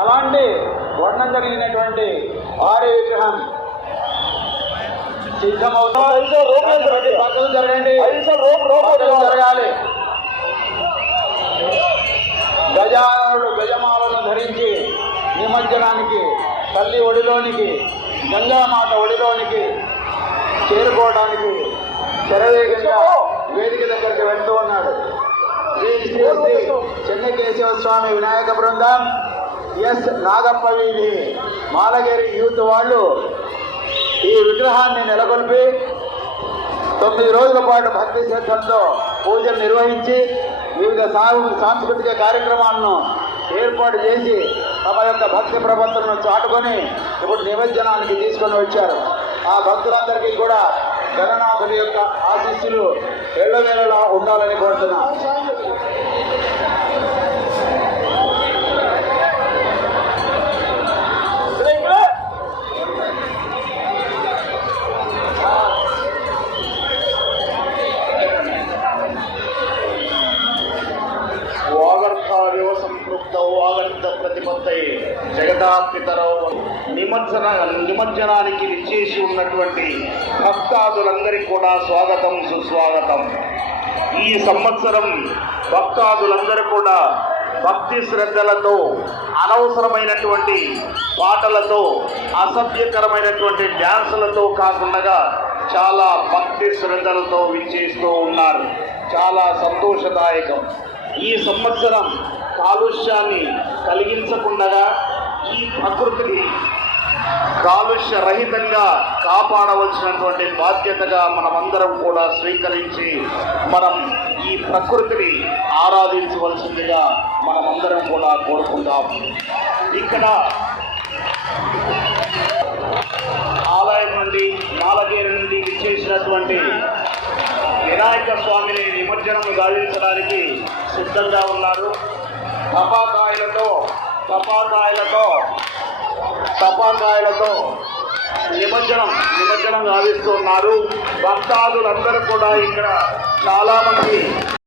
అలాంటి వర్ణం జరిగినటువంటి భారీ విగ్రహం సిద్ధమవుతుంది. పక్కకు జరగండి, జరగాలి. గజానుడు గజమాలను ధరించి నిమజ్జనానికి తల్లి ఒడిలోనికి గంగామాత ఒడిలోనికి చేరుకోవడానికి శరవేగంగా వేదిక దగ్గరికి వెళ్తూ ఉన్నాడు. శ్రీ శ్రీ శ్రీ చెన్నకేశవ స్వామి వినాయక బృందం, ఎస్ నాగప్ప వీధి మాలగిరి యూత్ వాళ్ళు ఈ విగ్రహాన్ని నెలకొల్పి 9 రోజుల పాటు భక్తి శ్రద్ధలతో పూజలు నిర్వహించి వివిధ సాంస్కృతిక కార్యక్రమాలను ఏర్పాటు చేసి తమ యొక్క భక్తి ప్రపత్తులను చాటుకొని ఇప్పుడు నిమజ్జనానికి తీసుకొని వచ్చారు. ఆ భక్తులందరికీ కూడా గణనాథుడి యొక్క ఆశీస్సులు ఎల్లవేళలా ఉండాలని కోరుతున్నాం. జగదాపితరో నిమజ్జనానికి విచ్చేసి ఉన్నటువంటి భక్తాదులందరికీ కూడా స్వాగతం, సుస్వాగతం. ఈ సంవత్సరం భక్తాదులందరూ కూడా భక్తి శ్రద్ధలతో, అనవసరమైనటువంటి పాటలతో, అసభ్యకరమైనటువంటి డ్యాన్సులతో కాకుండా చాలా భక్తి శ్రద్ధలతో విచ్చేస్తూ ఉన్నారు. చాలా సంతోషదాయకం. ఈ సంవత్సరం కాలుష్యాన్ని కలిగించకుండా ఈ ప్రకృతిని కాలుష్య రహితంగా కాపాడవలసినటువంటి బాధ్యతగా మనమందరం కూడా స్వీకరించి మనం ఈ ప్రకృతిని ఆరాధించవలసిందిగా మనమందరం కూడా కోరుకుందాం. ఇక్కడ ఆలయం నుండి మాలగేరు నుండి విచ్చేసినటువంటి వినాయక స్వామిని నిమజ్జనం గావించడానికి సిద్ధంగా ఉన్నారు. తపాకాయలతో నిమజ్జనం గావిస్తున్నారు. భక్తాదులందరూ కూడా ఇక్కడ చాలామంది